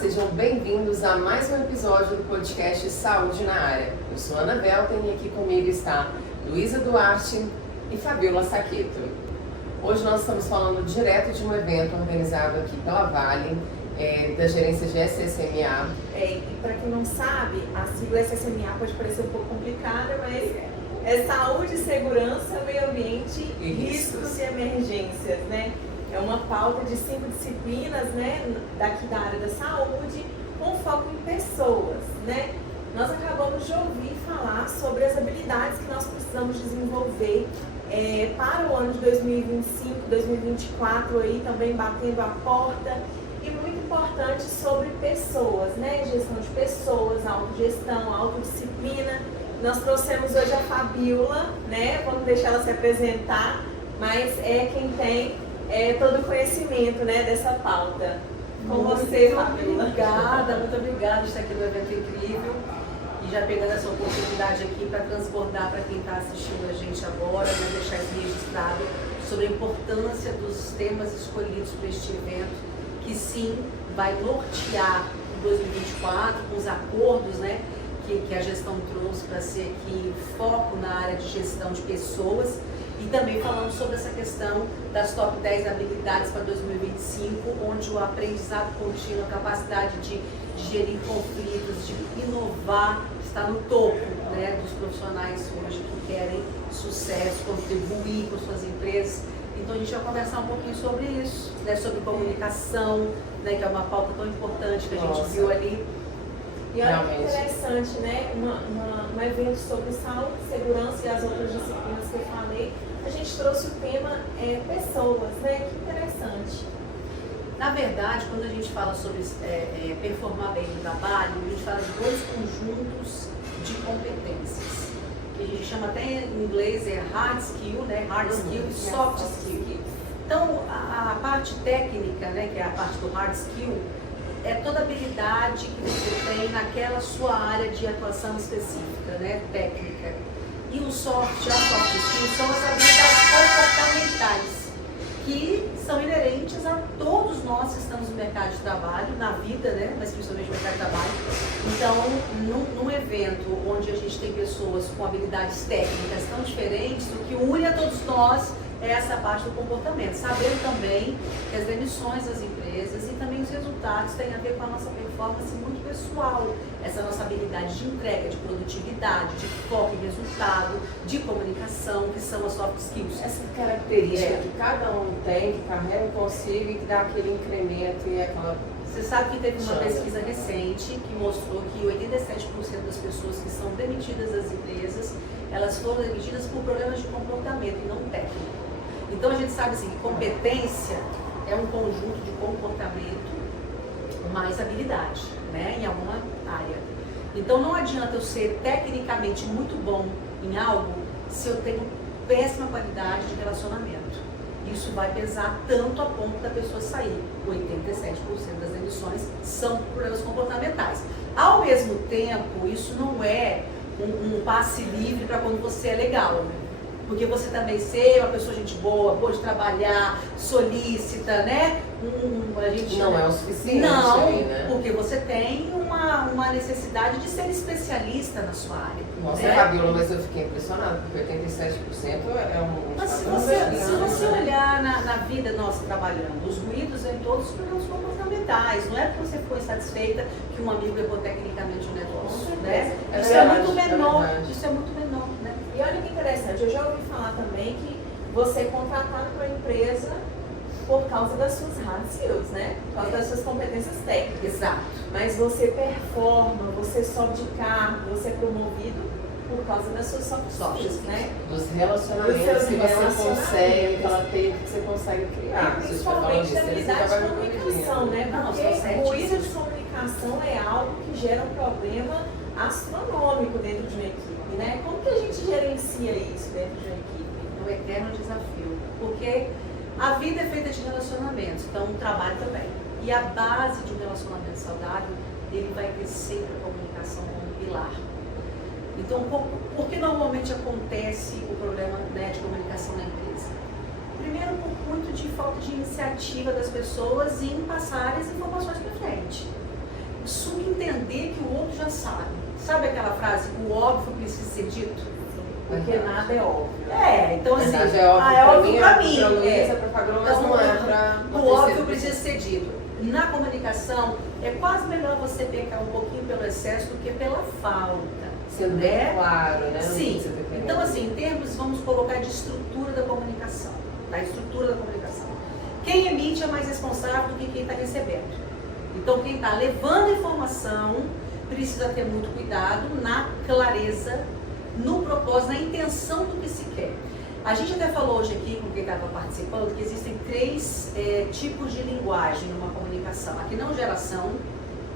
sejam bem-vindos a mais um episódio do podcast Saúde na Área. Eu sou Ana Velten e aqui comigo está Luísa Duarte e Fabiola Saqueto. Hoje nós estamos falando direto de um evento organizado aqui pela Vale, da gerência de SSMA. E para quem não sabe, a sigla SSMA pode parecer um pouco complicada, mas é Saúde, Segurança, Meio Ambiente, Riscos e Emergências, né? É uma pauta de 5 disciplinas, né, daqui da área da saúde, com foco em pessoas, né? Nós acabamos de ouvir falar sobre as habilidades que nós precisamos desenvolver para o ano de 2025, 2024, aí também batendo a porta. E muito importante sobre pessoas, né? Gestão de pessoas, autogestão, autodisciplina. Nós trouxemos hoje a Fabiola, né? Vamos deixar ela se apresentar, mas é quem tem todo o conhecimento, né, dessa pauta. Com você, Fabiola. Muito obrigada de estar aqui no evento incrível e já pegando essa oportunidade aqui para transbordar para quem está assistindo a gente agora, né, deixar isso registrado sobre a importância dos temas escolhidos para este evento, que sim, vai nortear 2024 com os acordos, né, que a gestão trouxe para ser aqui foco na área de gestão de pessoas. E também falando sobre essa questão das top 10 habilidades para 2025, onde o aprendizado contínuo, a capacidade de gerir conflitos, de inovar, está no topo, né, dos profissionais hoje que querem sucesso, contribuir com suas empresas. Então a gente vai conversar um pouquinho sobre isso, né, sobre comunicação, né, que é uma pauta tão importante que a gente viu ali. E olha que interessante, né? Um evento sobre saúde, segurança e as outras disciplinas que eu falei, a gente trouxe o tema pessoas, né? Que interessante. Na verdade, quando a gente fala sobre performar bem no trabalho, a gente fala de dois conjuntos de competências, que a gente chama até em inglês hard skill, né? Hard skill e soft skill. Então, a parte técnica, né, que é a parte do hard skill, é toda habilidade que você tem naquela sua área de atuação específica, né, técnica. E o soft, a soft skill, são as habilidades comportamentais, que são inerentes a todos nós que estamos no mercado de trabalho, na vida, né, mas principalmente no mercado de trabalho. Então, num evento onde a gente tem pessoas com habilidades técnicas tão diferentes, o que une a todos nós é essa parte do comportamento, sabendo também que as demissões das empresas e também os resultados têm a ver com a nossa performance muito pessoal, essa nossa habilidade de entrega, de produtividade, de foco em resultado, de comunicação, que são as soft skills. Essa característica que cada um tem, que carrega consigo e que dá aquele incremento e aquela... Você sabe que teve uma pesquisa recente que mostrou que 87% das pessoas que são demitidas das empresas, elas foram demitidas por problemas de comportamento e não técnico. Então a gente sabe assim, que competência é um conjunto de comportamento mais habilidade, né, em alguma área. Então não adianta eu ser tecnicamente muito bom em algo se eu tenho péssima qualidade de relacionamento. Isso vai pesar tanto a ponto da pessoa sair. 87% das demissões são problemas comportamentais. Ao mesmo tempo, isso não é um passe livre para quando você é legal, né? Porque você também ser uma pessoa gente boa, boa de trabalhar, solícita, né? A gente não é o suficiente. Não, aí, né? porque você tem uma necessidade de ser especialista na sua área. Nossa, né? Fabiola, mas eu fiquei impressionada, porque 87% é um... Mas se você olhar na vida nossa trabalhando, os ruídos em todos os problemas comportamentais. Não é porque você ficou insatisfeita que um amigo errou tecnicamente o negócio, né? Isso é muito menor, isso é muito menor, né? E olha que interessante, eu já ouvi falar também que você é contratado para a empresa por causa das suas hard skills, né? Por causa das suas competências técnicas. Exato. Mas você performa, você sobe de cargo, você é promovido por causa das suas soft skills, né? Dos relacionamentos que você consegue, que ela teve, que você consegue criar. Principalmente da habilidade de comunicação, né? Porque ruído de comunicação é algo que gera um problema astronômico dentro de uma equipe, né? Como que a gente gerencia isso dentro de uma equipe? É um eterno desafio, porque a vida é feita de relacionamentos, então o trabalho também. E a base de um relacionamento saudável, ele vai ter sempre a comunicação como pilar. Então, por que normalmente acontece o problema, né, de comunicação na empresa? Primeiro, por muito de falta de iniciativa das pessoas em passar as informações para frente. entender que o outro já sabe. Sabe aquela frase, o óbvio precisa ser dito? Porque nada é óbvio. Então assim, verdade, é óbvio, é óbvio pra mim. pra Luísa, pra Fabiola, mas Então, não é pra o óbvio precisa ser dito. Na comunicação, é quase melhor você pecar um pouquinho pelo excesso do que pela falta. Sendo bem claro, né? Sim. Então, assim, em termos, vamos colocar de estrutura da comunicação. A estrutura da comunicação. Quem emite é mais responsável do que quem está recebendo. Então, quem está levando informação precisa ter muito cuidado na clareza, no propósito, na intenção do que se quer. A gente até falou hoje aqui, com quem estava participando, que existem 3 tipos de linguagem numa comunicação. Aqui não geração,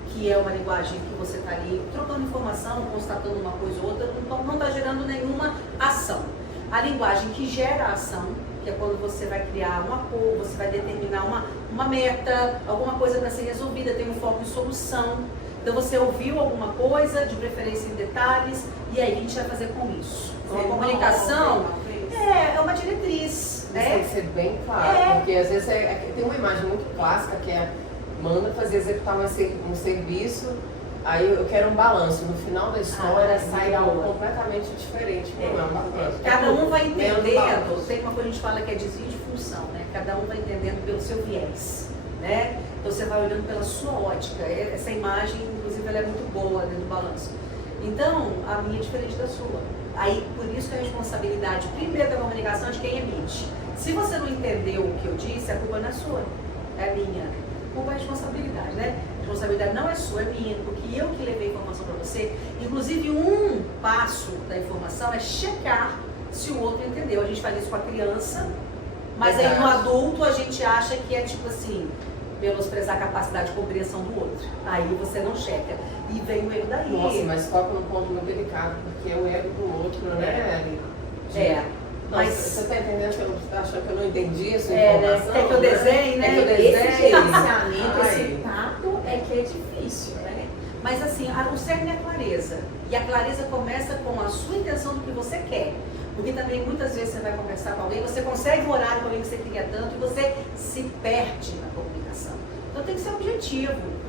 que é uma linguagem que você está ali trocando informação, constatando uma coisa ou outra, não está gerando nenhuma ação. A linguagem que gera ação, que é quando você vai criar uma cor, você vai determinar uma meta, alguma coisa para ser resolvida, tem um foco em solução. Então você ouviu alguma coisa, de preferência em detalhes, e aí a gente vai fazer com isso. Então, a comunicação é uma diretriz. Isso tem que ser bem claro, porque às vezes tem uma imagem muito clássica que é manda fazer executar um serviço, aí eu quero um balanço. No final da história sai algo completamente diferente. Não é um balanço. Cada um vai entendendo, tem uma coisa que a gente fala que é desvio de função, né? Cada um vai entendendo pelo seu viés, né? Então você vai olhando pela sua ótica. Essa imagem, inclusive, ela é muito boa dentro do balanço. Então, a minha é diferente da sua. Aí, por isso que a responsabilidade, primeiro, da comunicação é de quem emite. Se você não entendeu o que eu disse, a culpa não é sua, é minha. A culpa é a responsabilidade, né? A responsabilidade não é sua, é minha, porque eu que levei a informação para você. Inclusive, um passo da informação é checar se o outro entendeu. A gente faz isso com a criança, mas aí no adulto a gente acha que é tipo assim, menosprezar a capacidade de compreensão do outro. Aí você não checa. E vem o erro daí. Nossa, mas toca num ponto muito delicado, porque é o erro do outro, né? Mas você está entendendo que eu achando que eu não entendi essa informação? Quer que eu desenhe, né? Esse gerenciamento, esse tato é que é difícil, né? Mas assim, o cerne é a clareza. E a clareza começa com a sua intenção do que você quer. Porque também muitas vezes você vai conversar com alguém, você consegue um horário com alguém que você queria tanto e você se perde na comunicação. Então tem que ser objetivo.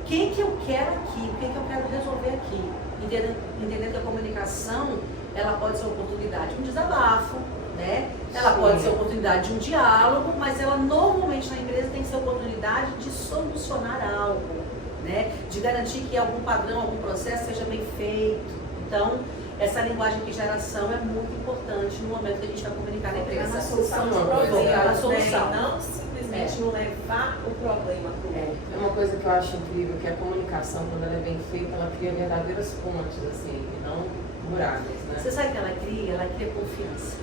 O que eu quero aqui? O que eu quero resolver aqui? Entendendo que a comunicação, ela pode ser uma oportunidade de um desabafo, né? Ela pode ser a oportunidade de um diálogo, mas ela normalmente na empresa tem que ser a oportunidade de solucionar algo, né? De garantir que algum padrão, algum processo seja bem feito. Então, essa linguagem de geração é muito importante no momento que a gente vai comunicar na empresa. Na solução de problemas, não simplesmente levar o problema para o outro. É uma coisa que eu acho incrível, que a comunicação, quando ela é bem feita, ela cria verdadeiras pontes, assim, e não muralhas, né? Você sabe o que ela cria confiança.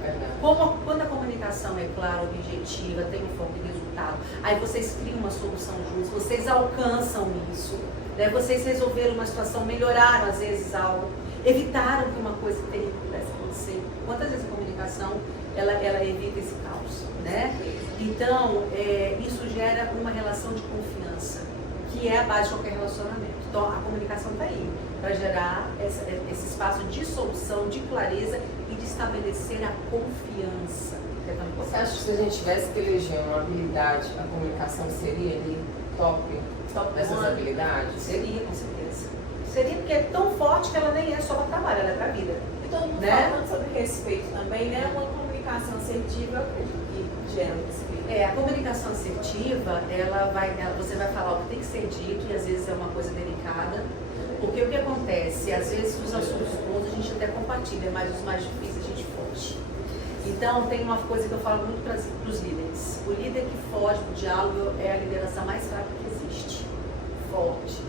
Verdade. Quando a comunicação é clara, objetiva, tem um foco em resultado, aí vocês criam uma solução juntos, vocês alcançam isso, né? Vocês resolveram uma situação, melhoraram às vezes algo, evitaram que uma coisa terrível pudesse acontecer. Quantas vezes a comunicação ela evita esse caos, né? Então, isso gera uma relação de confiança, que é a base de qualquer relacionamento. Então, a comunicação está aí para gerar esse espaço de solução, de clareza e de estabelecer a confiança. Que é tão importante. Você acha que se a gente tivesse que eleger uma habilidade, a comunicação seria ali top dessas habilidades? Seria, com certeza. Seria porque é tão forte que ela nem é só para trabalho, ela é para a vida. E todo mundo né? falando sobre respeito também, né? Uma comunicação assertiva, eu acredito que gera respeito. A comunicação assertiva, você vai falar o que tem que ser dito e às vezes é uma coisa delicada, porque o que acontece, às vezes os assuntos bons a gente até compartilha, mas os mais difíceis a gente foge. Então tem uma coisa que eu falo muito para os líderes, o líder que foge do diálogo é a liderança mais fraca que existe, forte.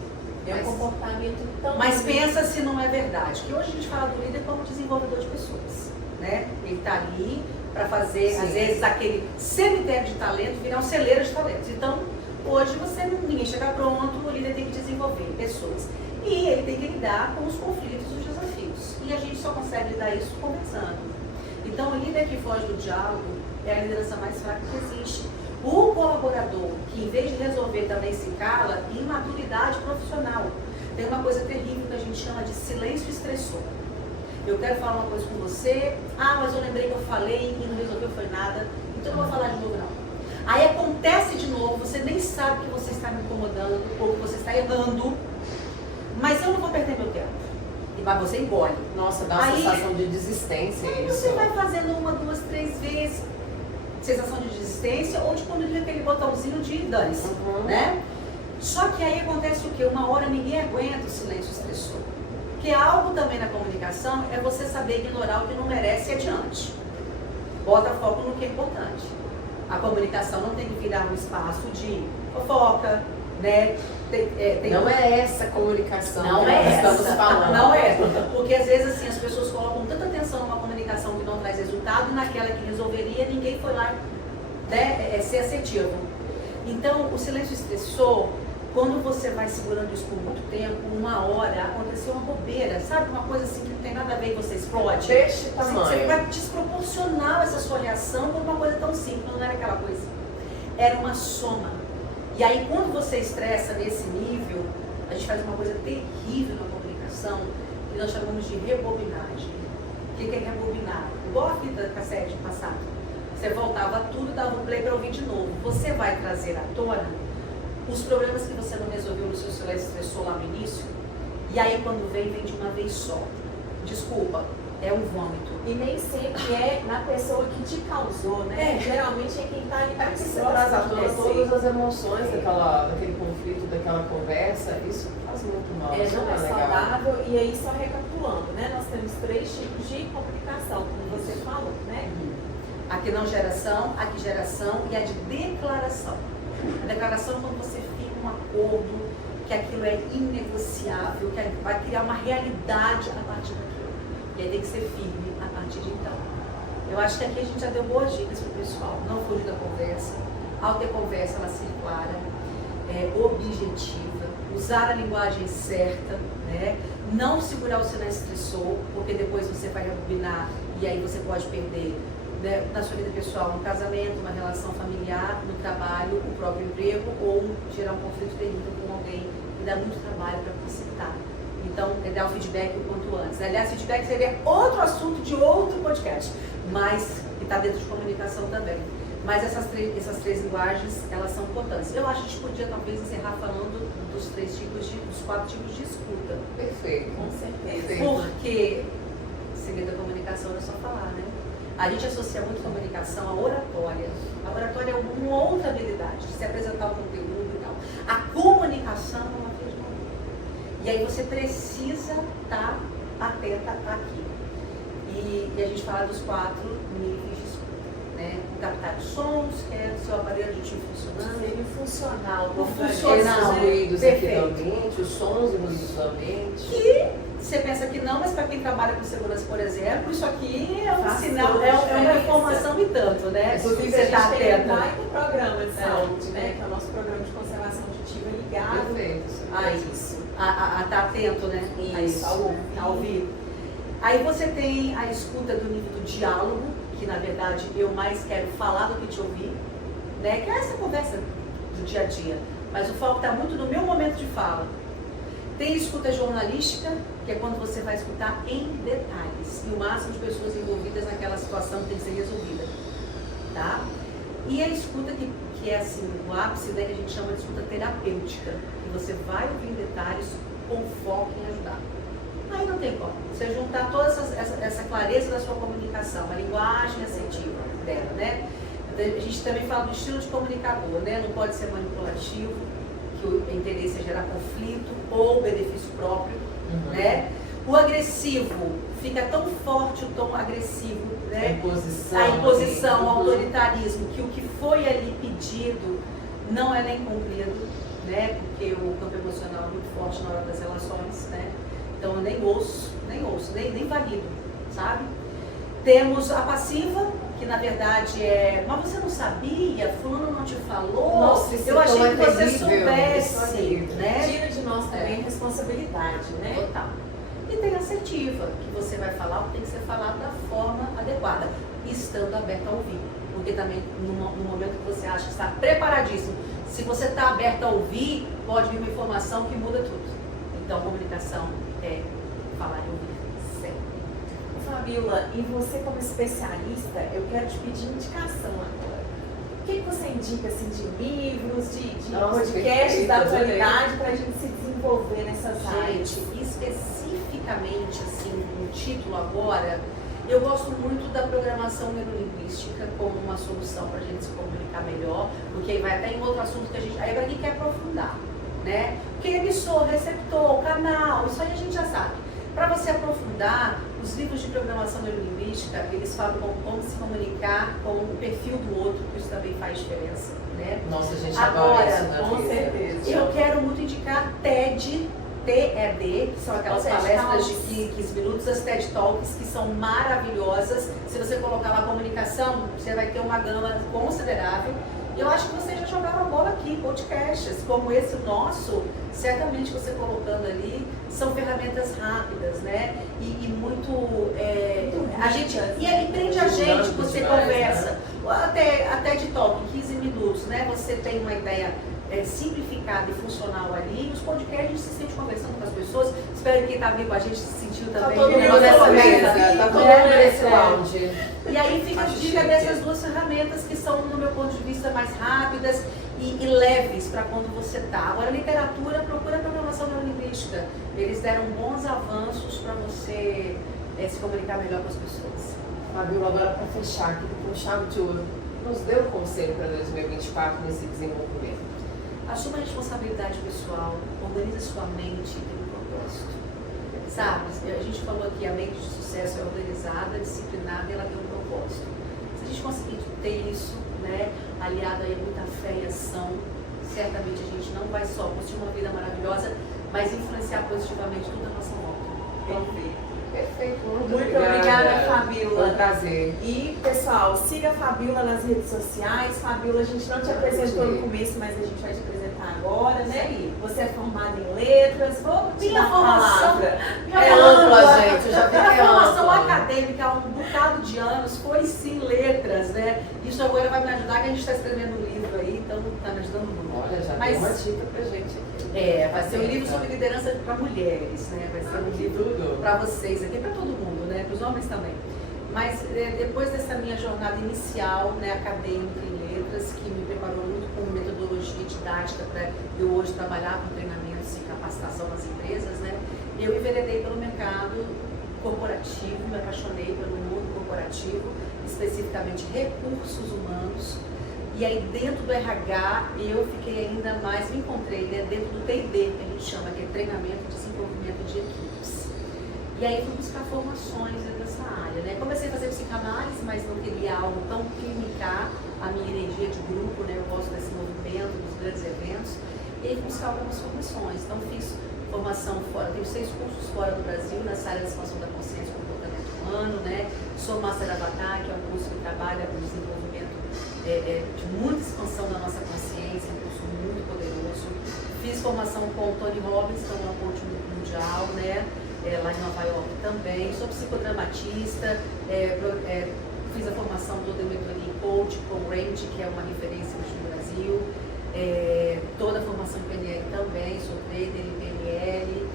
É um comportamento tão... Mas pensa se não é verdade, que hoje a gente fala do líder como desenvolvedor de pessoas, né? Ele está ali para fazer, às vezes, aquele cemitério de talento virar um celeiro de talentos. Então, hoje ninguém chega pronto, o líder tem que desenvolver pessoas. E ele tem que lidar com os conflitos e os desafios. E a gente só consegue lidar isso conversando. Então, o líder que foge do diálogo é a liderança mais fraca que existe. O colaborador, que em vez de resolver também se cala, imaturidade profissional. Tem uma coisa terrível que a gente chama de silêncio estressor. Eu quero falar uma coisa com você, mas eu lembrei que eu falei e não resolveu, foi nada, então eu não vou falar de novo não. Aí acontece de novo, você nem sabe que você está me incomodando ou que você está errando, mas eu não vou perder meu tempo. Mas você engole. Nossa, dá uma Aí- sensação de desistência Aí isso. você vai fazendo 1, 2, 3 vezes, sensação de desistência, ou de quando liga aquele botãozinho de dane-se, Uhum. né? Só que aí acontece o quê? Uma hora ninguém aguenta o silêncio estressor. Porque algo também na comunicação é você saber ignorar o que não merece e adiante. Bota foco no que é importante. A comunicação não tem que virar um espaço de fofoca, né? Não é essa comunicação Não que é nós essa. estamos falando. Não é. Porque às vezes assim, as pessoas colocam tanta atenção numa comunicação que não traz resultado e naquela que resolveria, ninguém foi lá, né, ser assertivo. Então, o silêncio estressor, quando você vai segurando isso por muito tempo, uma hora aconteceu uma bobeira, sabe? Uma coisa assim que não tem nada a ver e você explode. Deste Você tamanho. vai desproporcional essa sua reação por uma coisa tão simples, não era aquela coisa. Era uma soma. E aí, quando você estressa nesse nível, a gente faz uma coisa terrível na comunicação, que nós chamamos de rebobinagem. O que é rebobinar? Igual a fita cassete passado. Você voltava tudo, dava um play para ouvir de novo. Você vai trazer à tona os problemas que você não resolveu no seu silêncio estressor lá no início, e aí quando vem de uma vez só. Desculpa, é um vômito. E nem sempre é na pessoa que te causou, né? É. Geralmente é quem está ali É mais que você próximo traz à de tona você. todas as emoções daquele conflito, daquela conversa, isso faz muito mal. Não isso é legal. saudável. E aí, só recapitulando, né? Nós temos 3 tipos de comunicação, como você falou, né? Aqui não geração, aqui geração e a de declaração. A declaração é quando você firma um acordo, que aquilo é inegociável, que vai criar uma realidade a partir daquilo. E aí tem que ser firme a partir de então. Eu acho que aqui a gente já deu boas dicas para o pessoal. Não fugir da conversa. Ao ter conversa, ela ser clara, objetiva, usar a linguagem certa, né? Não segurar o silêncio estressor, porque depois você vai rebobinar e aí você pode perder, né, na sua vida pessoal, no casamento, uma relação familiar, no trabalho, o próprio emprego, ou gerar um conflito terrível com alguém que dá muito trabalho para consertar. Então, é dar o feedback o quanto antes. Aliás, feedback seria outro assunto de outro podcast, mas que está dentro de comunicação também. Mas essas três linguagens, elas são importantes. Eu acho que a gente podia talvez encerrar falando dos 4 tipos de escuta. Perfeito. Com certeza. Perfeito. Porque o segredo da comunicação não é só falar, né? A gente associa muito comunicação à oratória. A oratória é uma outra habilidade, de se apresentar o conteúdo e tal. A comunicação é uma vez de uma outra. E aí você precisa estar atenta aqui. E a gente fala dos 4 níveis de escuta, né? O captar os sons, que é o seu aparelho auditivo funcionando. Seria o funcional do O organismo, funcional. Esses né? ruídos aqui do Perfeito. ambiente, os sons e ruídos do ambiente. E você pensa que não, mas para quem trabalha com segurança, por exemplo, isso aqui é um Faz sinal, toda a é uma diferença. informação e tanto, né? Inclusive, Você a está gente tem um atenta. baita programa de saúde, né? Que é o nosso programa de conservação auditiva ligado Perfeito. a isso. A estar atento, né? A Isso, ao ouvir. a ouvir. Aí você tem a escuta do nível do diálogo, que na verdade eu mais quero falar do que te ouvir, né? Que é essa conversa do dia a dia. Mas o foco está muito no meu momento de fala. Tem a escuta jornalística, que é quando você vai escutar em detalhes. E o máximo de pessoas envolvidas naquela situação que tem que ser resolvida. Tá? E a escuta que é assim, o ápice, né, que a gente chama de escuta terapêutica. Que você vai ouvir em detalhes com foco em ajudar. Aí não tem como. Você juntar toda essa clareza da sua comunicação, a linguagem assertiva dela, né? A gente também fala do estilo de comunicador, né? Não pode ser manipulativo, que o interesse é gerar conflito ou benefício próprio, né? O agressivo, fica tão forte o tom agressivo, A né? imposição. A imposição, o ali. autoritarismo, que o que foi ali pedido não é nem cumprido, né? Porque o campo emocional é muito forte na hora das relações, né? Então eu nem ouço, nem valido, sabe? Temos a passiva, que na verdade é, mas você não sabia, fulano não te falou, Nossa, esse eu achei tom é que você terrível, isso é soubesse, terrível. né? Tira de nós também responsabilidade, né? Total. E tem a assertiva, que você vai falar o que tem que ser falado da forma adequada, estando aberto a ouvir. Porque também, no momento que você acha que está preparadíssimo, se você está aberto a ouvir, pode vir uma informação que muda tudo. Então, comunicação é falar e ouvir sempre. Fabíola, e você como especialista, eu quero te pedir indicação agora. O que você indica assim, de livros, de Nossa, podcasts perfeito, da adorei. atualidade para a gente se desenvolver desenvolver nessas áreas? Gente, especificamente, assim, no título agora, eu gosto muito da programação neurolinguística como uma solução para a gente se comunicar melhor, porque aí vai até em outro assunto que a gente... Aí para quem quer aprofundar, né? Porque emissor, receptor, canal, isso aí a gente já sabe. Para você aprofundar, os livros de programação neurolinguística, eles falam como se comunicar com o perfil do outro, que isso também faz diferença, né? Nossa, a gente Agora, adora isso na com vida. certeza. Eu quero muito indicar TED, TED, que são aquelas TED palestras de Talks. 15 minutos, as TED Talks, que são maravilhosas. Se você colocar lá comunicação, você vai ter uma gama considerável. E eu acho que vocês já jogaram a bola aqui, podcasts como esse nosso, certamente você colocando ali, são ferramentas rápidas, né? E muito, a gente, e aí prende a gente, você conversa, a TED Talk, 15 minutos, né? Você tem uma ideia simplificada e funcional ali, e os podcasts se sente conversando com as pessoas. Espero que quem está vindo com a gente se sentiu Tá também. todo mundo nessa mesa, tá todo mundo nesse lounge. E aí fica a dica dessas duas ferramentas que são, no meu ponto de vista, mais rápidas e leves para quando você está. Agora, literatura, procura a programação neurolinguística. Eles deram bons avanços para você se comunicar melhor com as pessoas. Fabiola, agora para fechar aqui com chave de ouro, nos dê um conselho para 2024 nesse desenvolvimento. Assuma a responsabilidade pessoal, organize sua mente e tenha um propósito. Sabe, a gente falou aqui, a mente de sucesso é organizada, disciplinada e ela tem um propósito. Se a gente conseguir ter isso, né, aliado aí a muita fé e ação, certamente a gente não vai só construir uma vida maravilhosa, mas influenciar positivamente toda a nossa volta. Perfeito, Muito obrigada, Fabiola. Foi um prazer. E, pessoal, siga a Fabiola nas redes sociais. Fabiola, a gente não te apresentou no começo, mas a gente vai te apresentar agora, né? Você é formada em letras. Vou te Minha dar a formação, palavra. É ampla, gente, eu já vi que a é formação ampla. acadêmica há um bocado de anos foi sim letras, né? Isso agora vai me ajudar, que a gente está escrevendo um livro aí, então está me ajudando muito. Olha, já Mas- tem uma dica pra gente aqui. Vai ser um livro sobre liderança para mulheres, né? Vai ser um que livro tudo. para vocês aqui, para todo mundo, né? Para os homens também. Mas depois dessa minha jornada inicial, né, acadêmica em letras, que me preparou muito com metodologia didática para eu hoje trabalhar com treinamentos e capacitação nas empresas, né? Eu enveredei pelo mercado corporativo, me apaixonei pelo mundo corporativo, especificamente recursos humanos. E aí dentro do RH eu fiquei ainda mais, me encontrei, né, dentro do T&D, que a gente chama, que é treinamento e desenvolvimento de equipes. E aí fui buscar formações dentro dessa área, né? Comecei a fazer psicanálise, mas não queria algo tão clinicar a minha energia de grupo, né? Eu gosto desse movimento, dos grandes eventos. E aí fui buscar algumas formações. Então fiz formação fora, tenho 6 cursos fora do Brasil, nessa área de expansão da consciência e comportamento humano, né? Sou Master Avatar, que é um curso que trabalha com desenvolvimento de muita expansão da nossa consciência, um curso muito poderoso. Fiz formação com o Tony Robbins, que é uma ponte mundial, né? Lá em Nova York também. Sou psicodramatista, fiz a formação toda em mentoria e coach com o Randy, que é uma referência no Brasil. Toda a formação em PNL também, sou trader em PNL.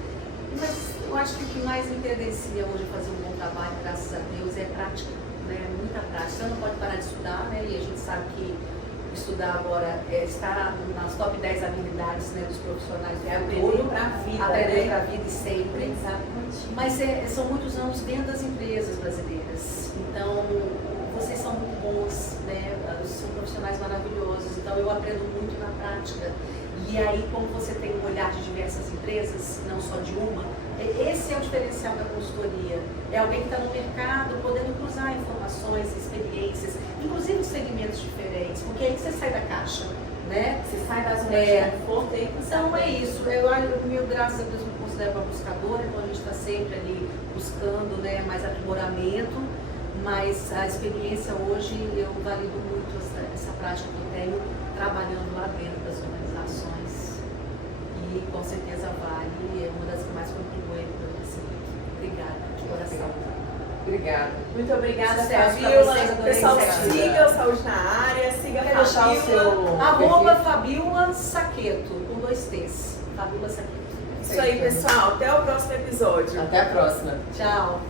Mas eu acho que o que mais me credencia hoje a fazer um bom trabalho, graças a Deus, é prática, né? Muita prática. Você não pode parar de estudar, né? E a gente sabe que estudar agora está nas top 10 habilidades, né, dos profissionais do Aprender para a vida. aprender né? para a vida e sempre. Exatamente. Mas são muitos anos dentro das empresas brasileiras. Então, vocês são muito bons, né? São profissionais maravilhosos. Então, eu aprendo muito na prática. E aí, como você tem um olhar de diversas empresas, não só de uma, esse é o diferencial da consultoria. É alguém que está no mercado, podendo cruzar informações, experiências, inclusive segmentos diferentes, porque aí você sai da caixa, né? Você sai da zona de conforto e Então é isso. Eu, graças a Deus, me considero uma buscadora, então a gente está sempre ali buscando, né, mais aprimoramento, mas a experiência hoje eu valido muito essa prática que eu tenho trabalhando lá dentro das organizações e com certeza vale, é uma das que mais contribui para o crescimento. Obrigada, de coração. Obrigada. Muito obrigada, Sucesso pra Fabiola. vocês, adorei Pessoal, ser siga o Saúde na Área, siga a Quer deixar o Fabiola. seu @Fabiola Saqueto, com 2 T's. Fabiola Saqueto. Isso aí, pessoal. Até o próximo episódio. Até a próxima. Tchau.